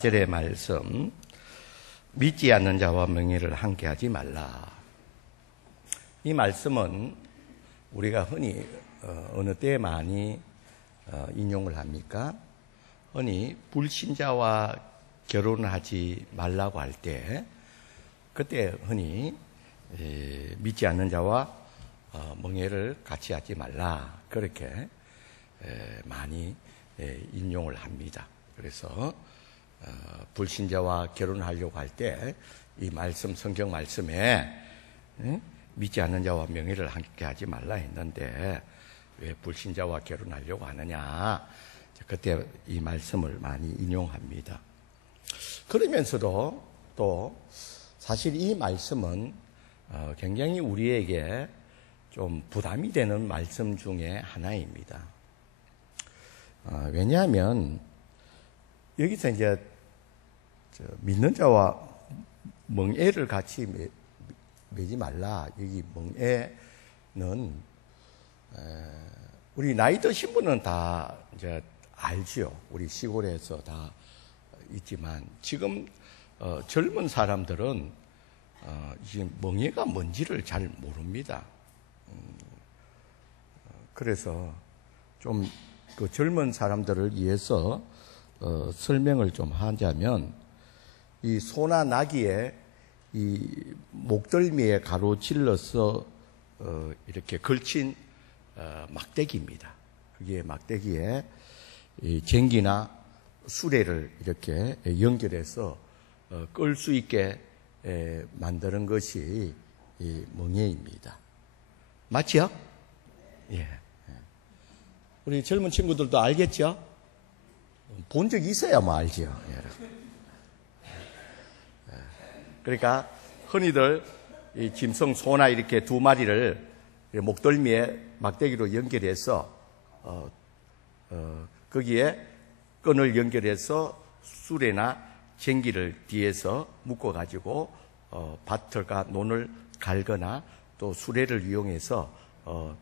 절의 말씀, 믿지 않는 자와 명예를 함께하지 말라. 이 말씀은 우리가 흔히 어느 때 많이 인용을 합니까? 흔히 불신자와 결혼하지 말라고 할 때, 그때 흔히 믿지 않는 자와 명예를 같이 하지 말라, 그렇게 많이 인용을 합니다. 그래서 불신자와 결혼하려고 할 때 이 말씀, 성경 말씀에 믿지 않는 자와 명예를 함께 하지 말라 했는데 왜 불신자와 결혼하려고 하느냐, 그때 이 말씀을 많이 인용합니다. 그러면서도 또 사실 이 말씀은 굉장히 우리에게 좀 부담이 되는 말씀 중에 하나입니다. 왜냐하면 여기서 이제 믿는 자와 멍에를 같이 매지 말라. 여기 멍에는 우리 나이 드신 분은 다 이제 알지요. 우리 시골에서 다 있지만 지금 젊은 사람들은 지금 멍에가 뭔지를 잘 모릅니다. 그래서 좀 그 젊은 사람들을 위해서 설명을 좀 하자면, 이 소나 나귀의 이 목덜미에 가로질러서 이렇게 걸친 막대기입니다. 그게 막대기에 이 쟁기나 수레를 이렇게 연결해서 끌 수 있게 만드는 것이 이 멍에입니다. 맞죠? 예. 우리 젊은 친구들도 알겠죠? 본 적이 있어야 뭐 알지요. 그러니까 흔히들 이 짐승 소나 이렇게 두 마리를 목덜미에 막대기로 연결해서 거기에 끈을 연결해서 수레나 쟁기를 뒤에서 묶어가지고 밭을과 논을 갈거나 또 수레를 이용해서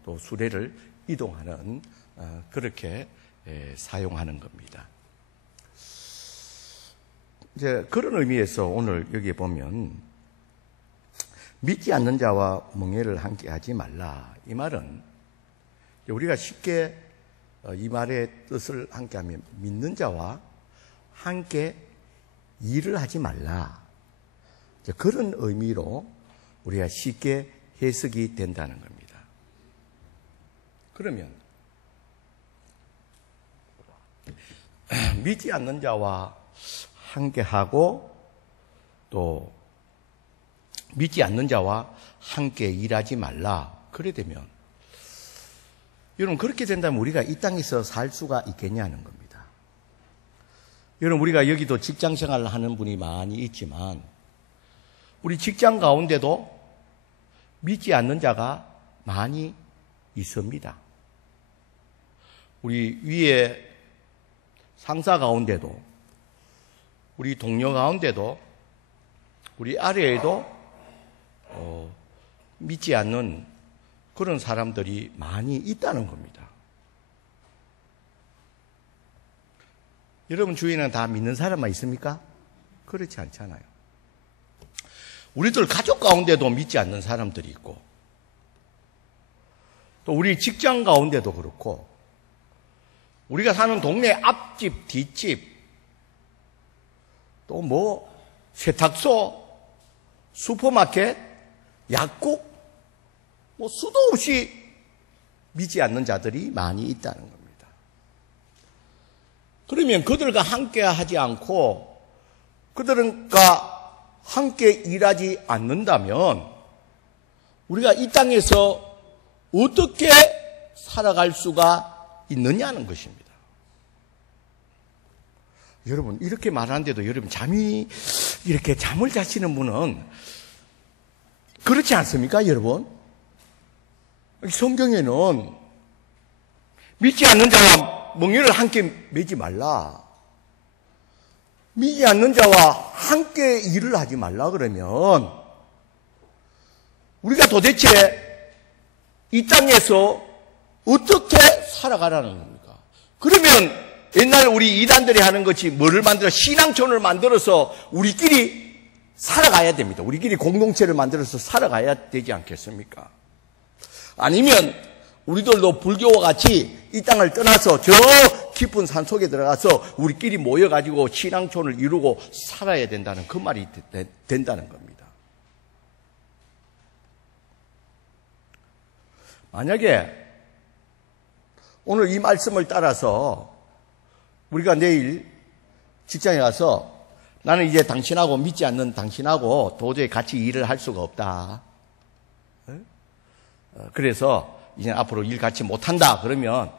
또 수레를 이동하는 그렇게 사용하는 겁니다. 이제 그런 의미에서 오늘 여기에 보면 믿지 않는 자와 멍에를 함께 하지 말라. 이 말은 우리가 쉽게 이 말의 뜻을 함께 하면 믿는 자와 함께 일을 하지 말라. 그런 의미로 우리가 쉽게 해석이 된다는 겁니다. 그러면 믿지 않는 자와 함께하고 또 믿지 않는 자와 함께 일하지 말라. 그래 되면 여러분, 그렇게 된다면 우리가 이 땅에서 살 수가 있겠냐는 겁니다. 여러분, 우리가 여기도 직장생활을 하는 분이 많이 있지만 우리 직장 가운데도 믿지 않는 자가 많이 있습니다. 우리 위에 상사 가운데도, 우리 동료 가운데도, 우리 아래에도 믿지 않는 그런 사람들이 많이 있다는 겁니다. 여러분 주위에는 다 믿는 사람만 있습니까? 그렇지 않잖아요. 우리들 가족 가운데도 믿지 않는 사람들이 있고, 또 우리 직장 가운데도 그렇고, 우리가 사는 동네 앞집, 뒷집, 또 뭐 세탁소, 슈퍼마켓, 약국, 뭐 수도 없이 믿지 않는 자들이 많이 있다는 겁니다. 그러면 그들과 함께 하지 않고 그들과 함께 일하지 않는다면 우리가 이 땅에서 어떻게 살아갈 수가 있느냐는 것입니다. 여러분, 이렇게 말하는데도 여러분 이렇게 잠을 자시는 분은 그렇지 않습니까, 여러분? 성경에는 믿지 않는 자와 멍에를 함께 매지 말라. 믿지 않는 자와 함께 일을 하지 말라 그러면 우리가 도대체 이 땅에서 어떻게 살아가라는 겁니까? 그러면 옛날 우리 이단들이 하는 것이 뭐를 만들어? 신앙촌을 만들어서 우리끼리 살아가야 됩니다. 우리끼리 공동체를 만들어서 살아가야 되지 않겠습니까? 아니면 우리들도 불교와 같이 이 땅을 떠나서 저 깊은 산 속에 들어가서 우리끼리 모여가지고 신앙촌을 이루고 살아야 된다는 그 말이 된다는 겁니다. 만약에 오늘 이 말씀을 따라서 우리가 내일 직장에 가서 나는 이제 당신하고 믿지 않는 당신하고 도저히 같이 일을 할 수가 없다. 그래서 이제 앞으로 일 같이 못한다. 그러면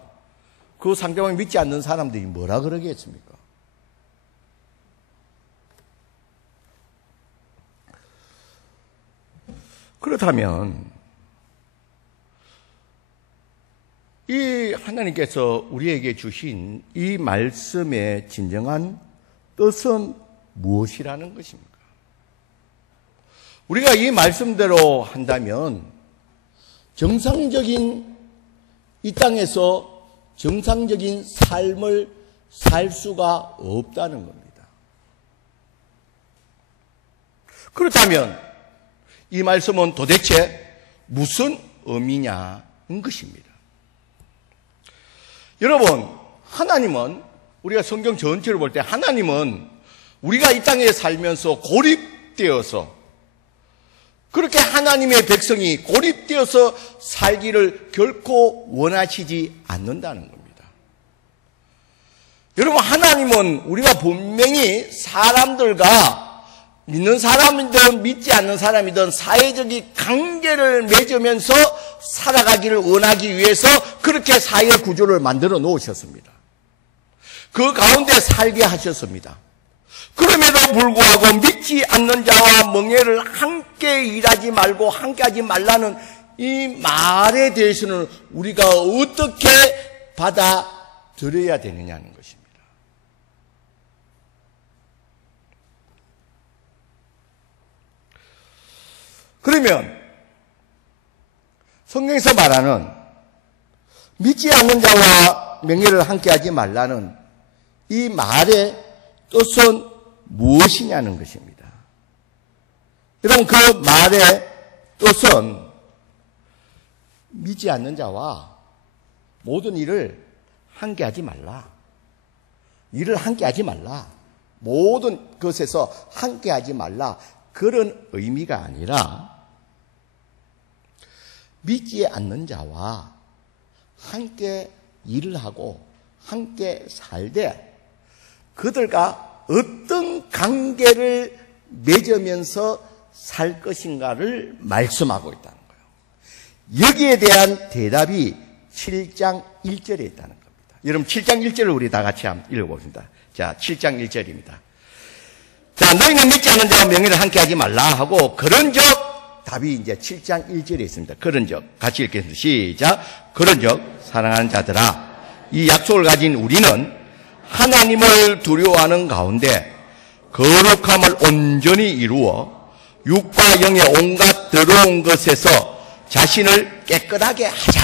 그 상대방이 믿지 않는 사람들이 뭐라 그러겠습니까? 그렇다면 이 하나님께서 우리에게 주신 이 말씀의 진정한 뜻은 무엇이라는 것입니까? 우리가 이 말씀대로 한다면 정상적인 이 땅에서 정상적인 삶을 살 수가 없다는 겁니다. 그렇다면 이 말씀은 도대체 무슨 의미냐는 것입니다. 여러분, 하나님은 우리가 성경 전체를 볼 때 하나님은 우리가 이 땅에 살면서 고립되어서 그렇게 하나님의 백성이 고립되어서 살기를 결코 원하시지 않는다는 겁니다. 여러분, 하나님은 우리가 분명히 사람들과 믿는 사람이든 믿지 않는 사람이든 사회적인 관계를 맺으면서 살아가기를 원하기 위해서 그렇게 사회 구조를 만들어 놓으셨습니다. 그 가운데 살게 하셨습니다. 그럼에도 불구하고 믿지 않는 자와 멍에를 함께 일하지 말고 함께 하지 말라는 이 말에 대해서는 우리가 어떻게 받아들여야 되느냐는 것입니다. 그러면 성경에서 말하는 믿지 않는 자와 명예를 함께 하지 말라는 이 말의 뜻은 무엇이냐는 것입니다. 여러분, 그 말의 뜻은 믿지 않는 자와 모든 일을 함께 하지 말라. 일을 함께 하지 말라. 모든 것에서 함께 하지 말라. 그런 의미가 아니라 믿지 않는 자와 함께 일을 하고 함께 살되 그들과 어떤 관계를 맺으면서 살 것인가를 말씀하고 있다는 거예요. 여기에 대한 대답이 7장 1절에 있다는 겁니다. 여러분, 7장 1절을 우리 다 같이 한번 읽어보겠습니다. 자, 7장 1절입니다. 자, 너희는 믿지 않는 자와 명예를 함께 하지 말라 하고 그런즉 답이 이제 7장 1절에 있습니다. 그런즉 같이 읽겠습니다. 시작. 그런즉 사랑하는 자들아, 이 약속을 가진 우리는 하나님을 두려워하는 가운데 거룩함을 온전히 이루어 육과 영의 온갖 더러운 것에서 자신을 깨끗하게 하자.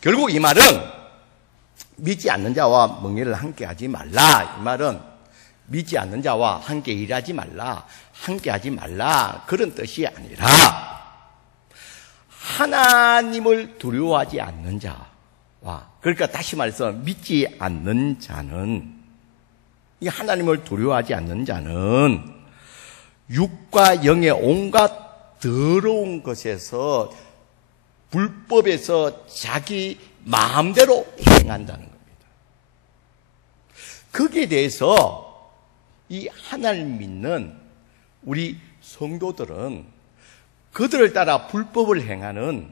결국 이 말은 믿지 않는 자와 멍에를 함께 하지 말라. 이 말은 믿지 않는 자와 함께 일하지 말라. 함께 하지 말라. 그런 뜻이 아니라 하나님을 두려워하지 않는 자와, 그러니까 다시 말해서 믿지 않는 자는, 이 하나님을 두려워하지 않는 자는 육과 영의 온갖 더러운 것에서 불법에서 자기 마음대로 행한다는 겁니다. 거기에 대해서 이 하나님 믿는 우리 성도들은 그들을 따라 불법을 행하는,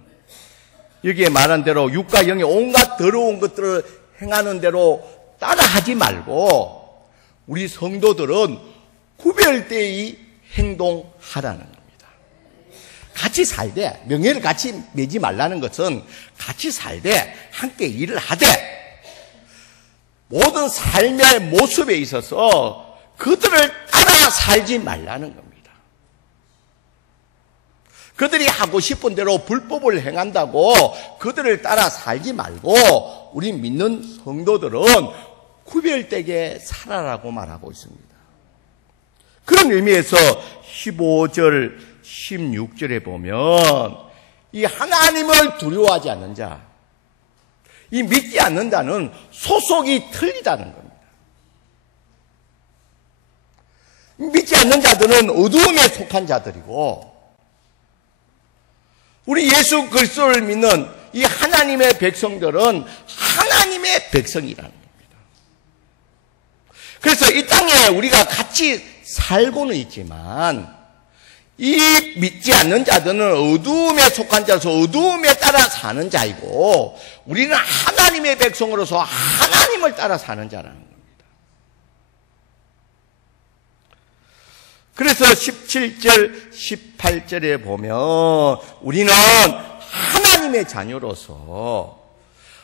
여기에 말한 대로 육과 영의 온갖 더러운 것들을 행하는 대로 따라하지 말고 우리 성도들은 구별되이 행동하라는 겁니다. 같이 살되, 명예를 같이 매지 말라는 것은 같이 살되 함께 일을 하되 모든 삶의 모습에 있어서 그들을 따라 살지 말라는 겁니다. 그들이 하고 싶은 대로 불법을 행한다고 그들을 따라 살지 말고 우리 믿는 성도들은 구별되게 살아라고 말하고 있습니다. 그런 의미에서 15절, 16절에 보면 이 하나님을 두려워하지 않는 자, 이 믿지 않는 자는 소속이 틀리다는 겁니다. 믿지 않는 자들은 어두움에 속한 자들이고 우리 예수 그리스도를 믿는 이 하나님의 백성들은 하나님의 백성이라는 겁니다. 그래서 이 땅에 우리가 같이 살고는 있지만 이 믿지 않는 자들은 어두움에 속한 자로서 어두움에 따라 사는 자이고 우리는 하나님의 백성으로서 하나님을 따라 사는 자라는 겁니다. 그래서 17절, 18절에 보면 우리는 하나님의 자녀로서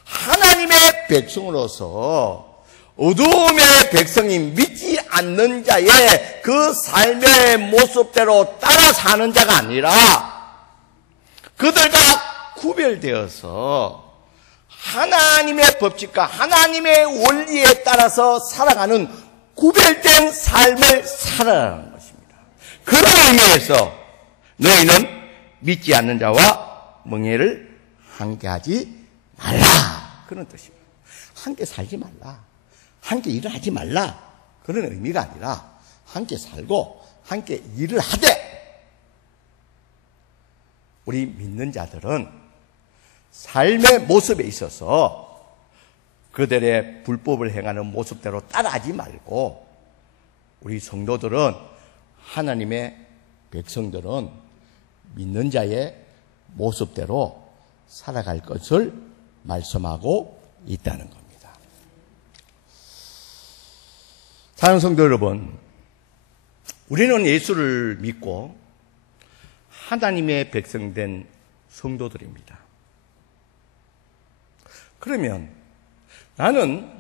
하나님의 백성으로서 어두움의 백성이 믿지 않는 자의 그 삶의 모습대로 따라 사는 자가 아니라 그들과 구별되어서 하나님의 법칙과 하나님의 원리에 따라서 살아가는 구별된 삶을 살아가는 것입니다. 그런 의미에서 너희는 믿지 않는 자와 멍에를 함께하지 말라, 그런 뜻입니다. 함께 살지 말라, 함께 일을 하지 말라, 그런 의미가 아니라 함께 살고 함께 일을 하되 우리 믿는 자들은 삶의 모습에 있어서 그들의 불법을 행하는 모습대로 따라하지 말고 우리 성도들은 하나님의 백성들은 믿는 자의 모습대로 살아갈 것을 말씀하고 있다는 겁니다. 사랑하는 성도 여러분, 우리는 예수를 믿고 하나님의 백성된 성도들입니다. 그러면 나는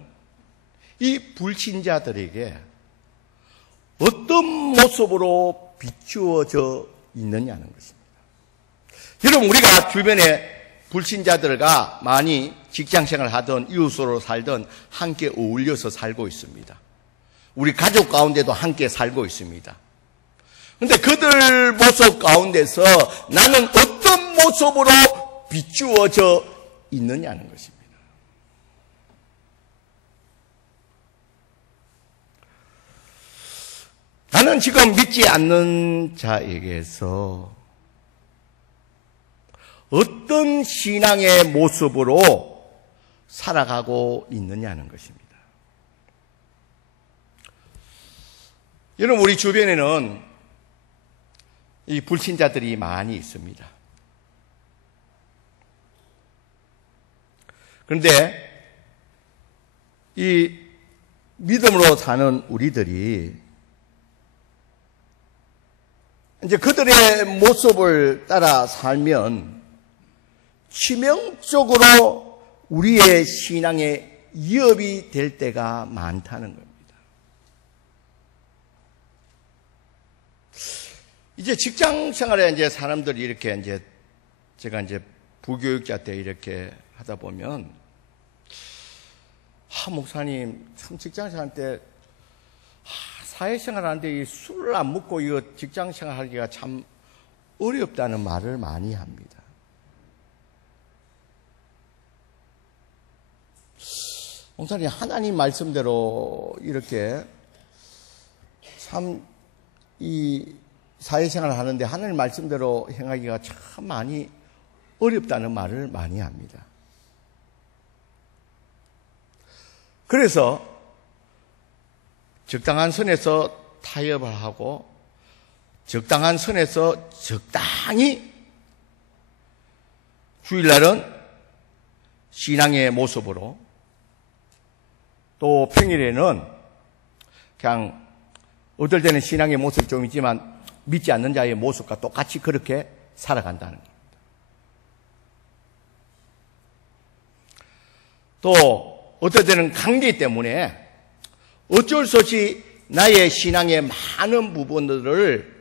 이 불신자들에게 어떤 모습으로 비추어져 있느냐는 것입니다. 여러분, 우리가 주변에 불신자들과 많이 직장생활을 하던 이웃으로 살던 함께 어울려서 살고 있습니다. 우리 가족 가운데도 함께 살고 있습니다. 그런데 그들 모습 가운데서 나는 어떤 모습으로 비추어져 있느냐는 것입니다. 나는 지금 믿지 않는 자에게서 어떤 신앙의 모습으로 살아가고 있느냐는 것입니다. 여러분, 우리 주변에는 이 불신자들이 많이 있습니다. 그런데 이 믿음으로 사는 우리들이 이제 그들의 모습을 따라 살면 치명적으로 우리의 신앙에 위협이 될 때가 많다는 겁니다. 이제 직장 생활에 이제 사람들이 이렇게 이제 제가 이제 부교육자 때 이렇게 하다 보면 목사님 참 직장 생활 때 사회생활 하는데 이 술을 안 먹고 이거 직장생활 하기가 참 어렵다는 말을 많이 합니다. 목사님, 하나님 말씀대로 이렇게 참 이 사회생활을 하는데 하나님 말씀대로 행하기가 참 많이 어렵다는 말을 많이 합니다. 그래서 적당한 선에서 타협을 하고 적당한 선에서 적당히 주일날은 신앙의 모습으로 또 평일에는 그냥 어떨 때는 신앙의 모습이 좀 있지만 믿지 않는 자의 모습과 똑같이 그렇게 살아간다는 겁니다. 또 어떨 때는 관계 때문에 어쩔 수 없이 나의 신앙의 많은 부분들을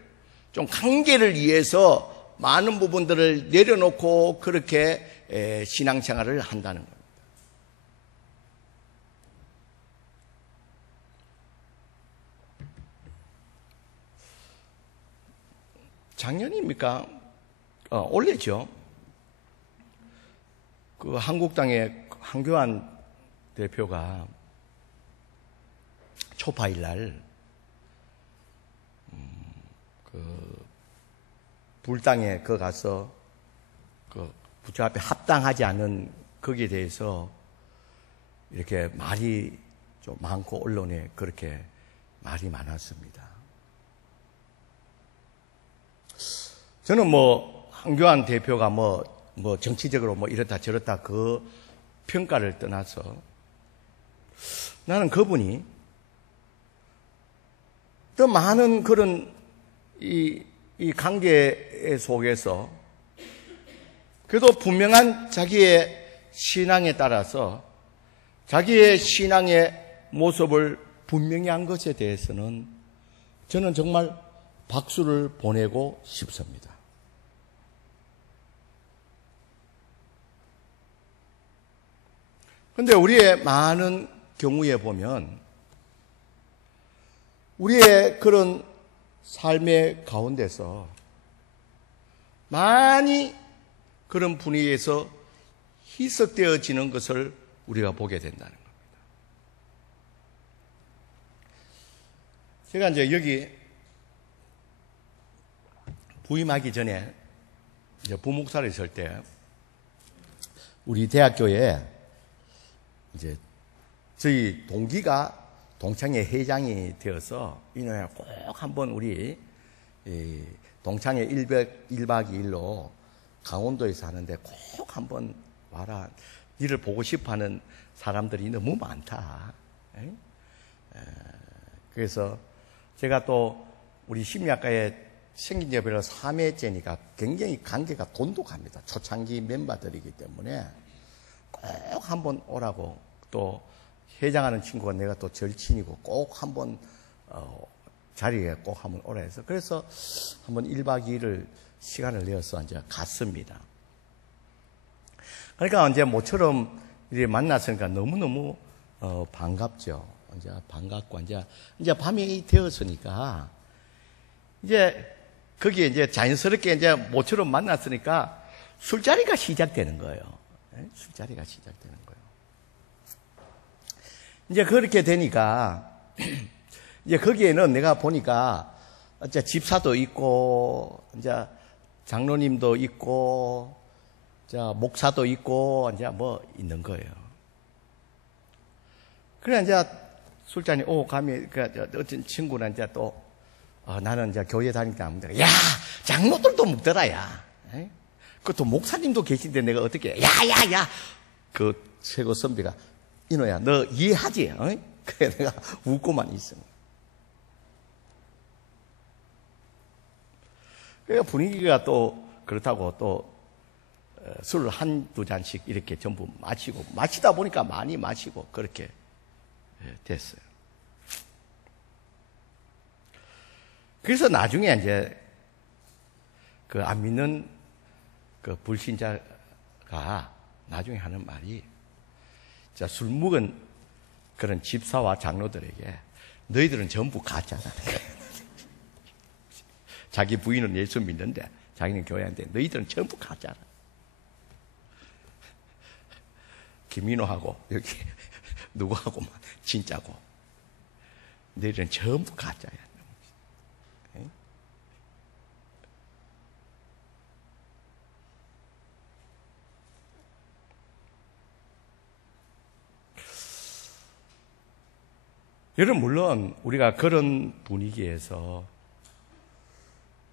좀 관계를 위해서 많은 부분들을 내려놓고 그렇게 신앙생활을 한다는 겁니다. 작년입니까? 올해죠. 그 한국당의 황교안 대표가 초파일 날 그 불당에 가서 그 부처 앞에 합당하지 않은 거기에 대해서 이렇게 말이 좀 많고 언론에 그렇게 말이 많았습니다. 저는 황교안 대표가 정치적으로 이렇다 저렇다 그 평가를 떠나서 나는 그분이 더 많은 그런 이 관계 속에서 그래도 분명한 자기의 신앙에 따라서 자기의 신앙의 모습을 분명히 한 것에 대해서는 저는 정말 박수를 보내고 싶습니다. 그런데 우리의 많은 경우에 보면 우리의 그런 삶의 가운데서 많이 그런 분위기에서 희석되어지는 것을 우리가 보게 된다는 겁니다. 제가 이제 여기 부임하기 전에 이제 부목사를 있을 때 우리 대학교에 이제 저희 동기가 동창회 회장이 되어서 이놈에 꼭 한번 우리 동창회 1박 2일로 강원도에서 하는데 꼭 한번 와라. 니를 보고 싶어하는 사람들이 너무 많다. 그래서 제가 또 우리 심리학과에 생긴 지 별로 3회째니까 굉장히 관계가 돈독합니다. 초창기 멤버들이기 때문에 꼭 한번 오라고 또 회장하는 친구가 내가 또 절친이고 꼭 한번 자리에 꼭 한번 오라 해서 그래서 한번 1박 2일을 시간을 내어서 이제 갔습니다. 그러니까 이제 모처럼 이렇게 만났으니까 너무너무 반갑죠. 이제 반갑고 이제 밤이 되었으니까 이제 거기에 이제 자연스럽게 이제 모처럼 만났으니까 술자리가 시작되는 거예요. 술자리가 시작되는 거예요. 이제 그렇게 되니까 이제 거기에는 내가 보니까 이제 집사도 있고 이제 장로님도 있고 자 목사도 있고 이제 있는 거예요. 그래 이제 술잔이 가면 어떤 친구는 이제 또 나는 이제 교회 다닐 때 아무데나 야 장로들도 먹더라야. 그것도 목사님도 계신데 내가 어떻게 야야야 그 최고 선배가 이노야 너 이해하지? 그래 내가 웃고만 있습니다. 그러니까 분위기가 또 그렇다고 또 술 한두 잔씩 이렇게 전부 마시다 보니까 많이 마시고 그렇게 됐어요. 그래서 나중에 이제 그 안 믿는 그 불신자가 나중에 하는 말이 자, 술 먹은 그런 집사와 장로들에게 너희들은 전부 가짜다. 자기 부인은 예수 믿는데 자기는 교회한테 너희들은 전부 가짜라. 김민호하고 여기 누구하고만 진짜고 너희들은 전부 가짜야. 여러분 물론 우리가 그런 분위기에서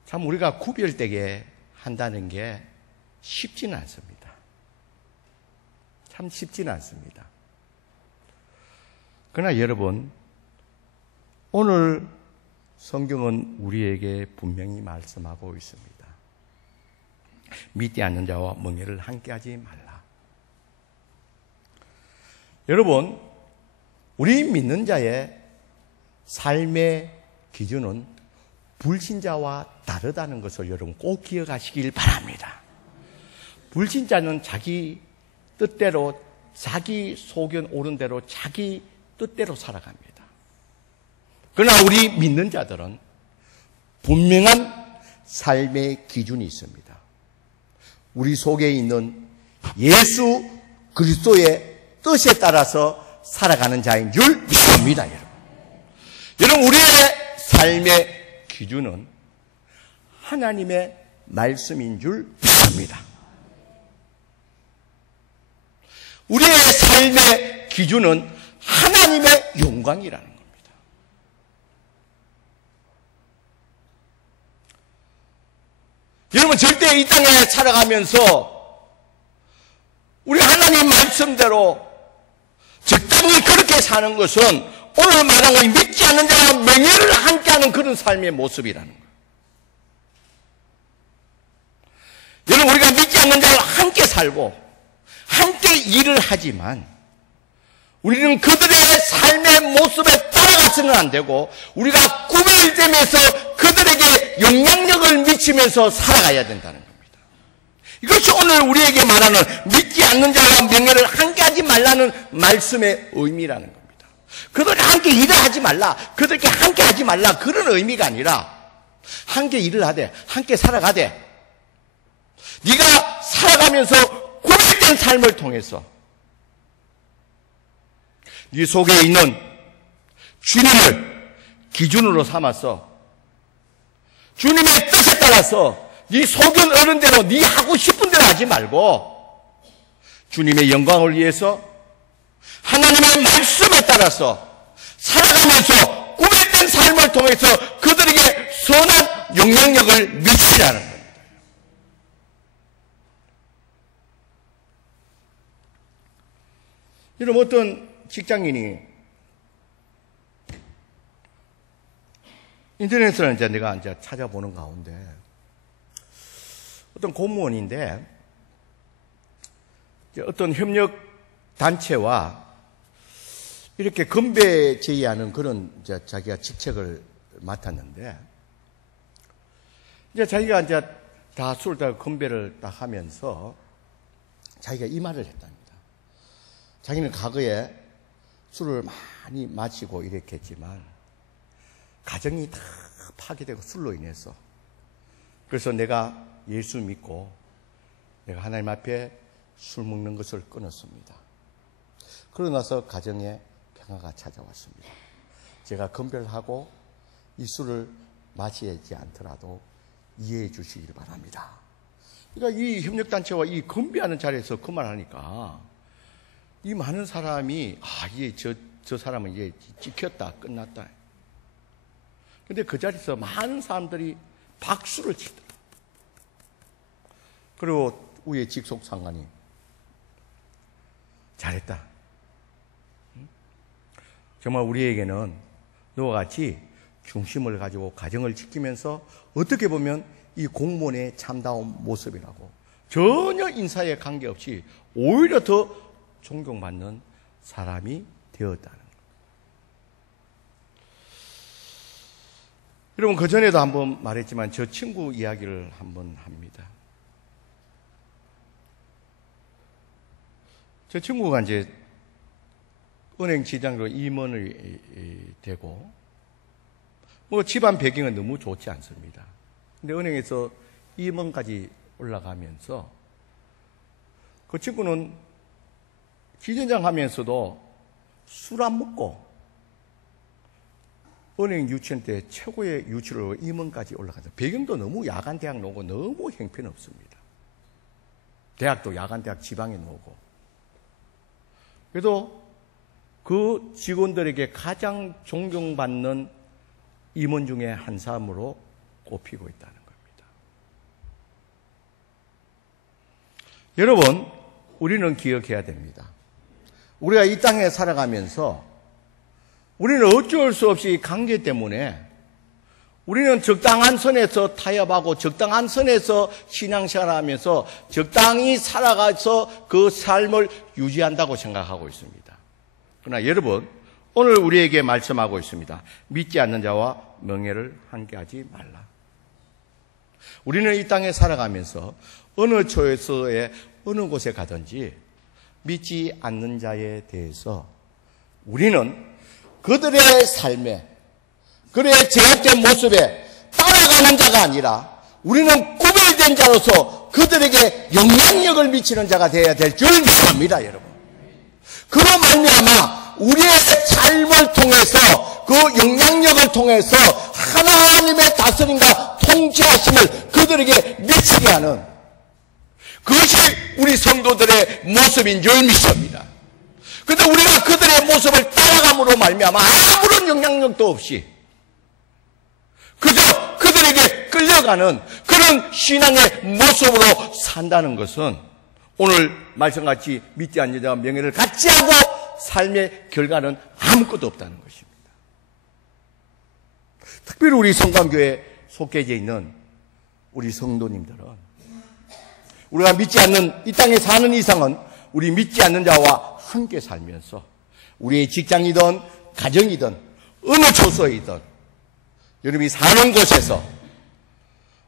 참 우리가 구별되게 한다는 게 쉽지는 않습니다. 참 쉽지는 않습니다. 그러나 여러분 오늘 성경은 우리에게 분명히 말씀하고 있습니다. 믿지 않는 자와 멍에를 함께하지 말라. 여러분 우리 믿는 자의 삶의 기준은 불신자와 다르다는 것을 여러분 꼭 기억하시길 바랍니다. 불신자는 자기 뜻대로, 자기 소견 옳은 대로, 자기 뜻대로 살아갑니다. 그러나 우리 믿는 자들은 분명한 삶의 기준이 있습니다. 우리 속에 있는 예수 그리스도의 뜻에 따라서 살아가는 자인 줄 믿습니다, 여러분. 여러분, 우리의 삶의 기준은 하나님의 말씀인 줄 믿습니다. 우리의 삶의 기준은 하나님의 영광이라는 겁니다. 여러분, 절대 이 땅에 살아가면서 우리 하나님 말씀대로 적당히 그렇게 사는 것은 오늘 말한 믿지 않는 자와 명예를 함께하는 그런 삶의 모습이라는 거예요. 여러분, 우리가 믿지 않는 자와 함께 살고 함께 일을 하지만 우리는 그들의 삶의 모습에 따라가서는 안 되고 우리가 구별되면서 그들에게 영향력을 미치면서 살아가야 된다는 겁니다. 이것이 오늘 우리에게 말하는 믿지 않는 자와 명예를 함께하지 말라는 말씀의 의미라는 겁니다. 그들과 함께 일을 하지 말라, 그들께 함께 하지 말라, 그런 의미가 아니라 함께 일을 하되 함께 살아가되 네가 살아가면서 구별된 삶을 통해서 네 속에 있는 주님을 기준으로 삼아서 주님의 뜻에 따라서 네 소견 어른대로 네 하고 싶은 대로 하지 말고 주님의 영광을 위해서 하나님의 말씀에 따라서 살아가면서 구별된 삶을 통해서 그들에게 선한 영향력을 미치라는 겁니다. 여러분, 어떤 직장인이 인터넷에서 이제 내가 이제 찾아보는 가운데 어떤 공무원인데 어떤 협력 단체와 이렇게 건배 제의하는 그런 이제 자기가 직책을 맡았는데 이제 자기가 이제 다 술을 다 건배를 딱 하면서 자기가 이 말을 했답니다. 자기는 과거에 술을 많이 마시고 이렇게 했지만 가정이 다 파괴되고 술로 인해서 그래서 내가 예수 믿고 내가 하나님 앞에 술 먹는 것을 끊었습니다. 그러고 나서 가정에 평화가 찾아왔습니다. 제가 건배를 하고 이 술을 마시지 않더라도 이해해 주시길 바랍니다. 그러니까 이 협력단체와 이 건배하는 자리에서 그 말 하니까 이 많은 사람이 저 사람은 이제 찍혔다, 끝났다. 근데 그 자리에서 많은 사람들이 박수를 치더라. 그리고 위에 직속 상관이 잘했다. 정말 우리에게는 너와 같이 중심을 가지고 가정을 지키면서 어떻게 보면 이 공무원의 참다운 모습이라고 전혀 인사에 관계없이 오히려 더 존경받는 사람이 되었다는 것. 여러분, 그전에도 한번 말했지만 저 친구 이야기를 한번 합니다. 저 친구가 이제 은행 지장으로 임원이 되고 뭐 집안 배경은 너무 좋지 않습니다. 근데 은행에서 임원까지 올라가면서 그 친구는 지점장 하면서도 술 안 먹고 은행 유치원 때 최고의 유치로 임원까지 올라가서 배경도 너무 야간 대학 나오고 너무 형편없습니다. 대학도 야간 대학 지방에 나오고 그래도 그 직원들에게 가장 존경받는 임원 중에 한 사람으로 꼽히고 있다는 겁니다. 여러분, 우리는 기억해야 됩니다. 우리가 이 땅에 살아가면서 우리는 어쩔 수 없이 관계 때문에 우리는 적당한 선에서 타협하고 적당한 선에서 신앙생활하면서 적당히 살아가서 그 삶을 유지한다고 생각하고 있습니다. 그러나 여러분, 오늘 우리에게 말씀하고 있습니다. 믿지 않는 자와 명예를 함께하지 말라. 우리는 이 땅에 살아가면서 어느 처소에 어느 곳에 가든지 믿지 않는 자에 대해서 우리는 그들의 삶에, 그들의 제약된 모습에 따라가는 자가 아니라 우리는 구별된 자로서 그들에게 영향력을 미치는 자가 되어야 될 줄 믿습니다, 여러분. 그로 말미암아 우리의 삶을 통해서, 그 영향력을 통해서 하나님의 다스림과 통치하심을 그들에게 미치게 하는, 그것이 우리 성도들의 모습인 줄 믿습니다. 그런데 우리가 그들의 모습을 따라감으로 말미암아 아무런 영향력도 없이 그저 그들에게 끌려가는 그런 신앙의 모습으로 산다는 것은 오늘 말씀같이 믿지 않는 자와 명예를 갖지 하고 삶의 결과는 아무것도 없다는 것입니다. 특별히 우리 성감교회에 속해져 있는 우리 성도님들은 우리가 믿지 않는 이 땅에 사는 이상은 우리 믿지 않는 자와 함께 살면서 우리의 직장이든 가정이든 어느 처소이든 여러분이 사는 곳에서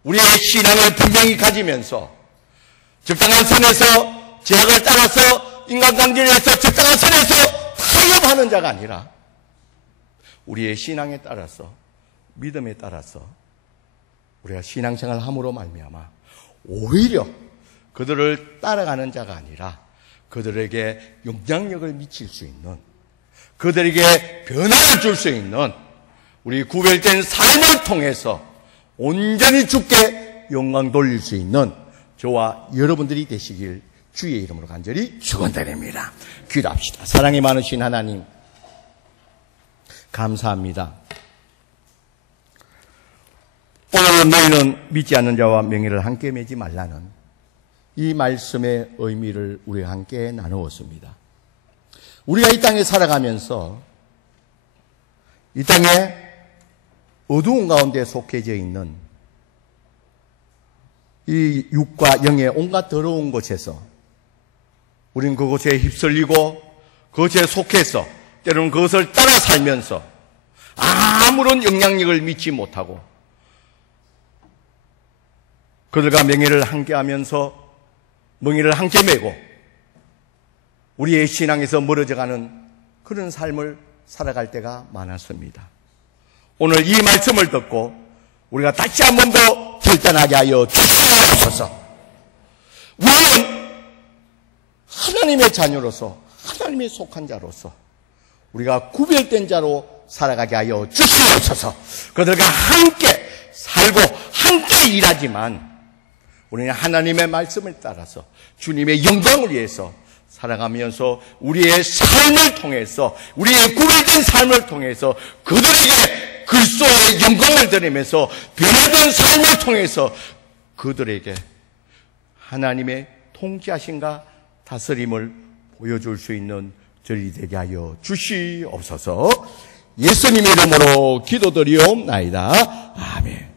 우리의 신앙을 분명히 가지면서 적당한 선에서 제약을 따라서 인간관계에서 적당한 선에서 타협하는 자가 아니라 우리의 신앙에 따라서 믿음에 따라서 우리가 신앙생활을 함으로 말미암아 오히려 그들을 따라가는 자가 아니라 그들에게 영향력을 미칠 수 있는, 그들에게 변화를 줄 수 있는 우리 구별된 삶을 통해서 온전히 주께 영광 돌릴 수 있는 저와 여러분들이 되시길 주의 이름으로 간절히 축원드립니다. 기도합시다. 사랑이 많으신 하나님, 감사합니다. 오늘 너희는 믿지 않는 자와 명예를 함께 매지 말라는 이 말씀의 의미를 우리가 함께 나누었습니다. 우리가 이 땅에 살아가면서 이 땅에 어두운 가운데 속해져 있는 이 육과 영의 온갖 더러운 곳에서 우리는 그곳에 휩쓸리고 그것에 속해서 때로는 그것을 따라 살면서 아무런 영향력을 미치 못하고 그들과 명예를 함께하면서 명예를 함께 메고 우리의 신앙에서 멀어져가는 그런 삶을 살아갈 때가 많았습니다. 오늘 이 말씀을 듣고 우리가 다시 한 번 더 결단하게 하여 주시옵소서. 우리는 하나님의 자녀로서, 하나님의 속한 자로서 우리가 구별된 자로 살아가게 하여 주시옵소서. 그들과 함께 살고 함께 일하지만 우리는 하나님의 말씀을 따라서 주님의 영광을 위해서 살아가면서 우리의 삶을 통해서, 우리의 구별된 삶을 통해서 그들에게 그리스도의 영광을 드리면서 변화된 삶을 통해서 그들에게 하나님의 통치하심과 다스림을 보여줄 수 있는 저희 되게 하여 주시옵소서. 예수님의 이름으로 기도드리옵나이다. 아멘.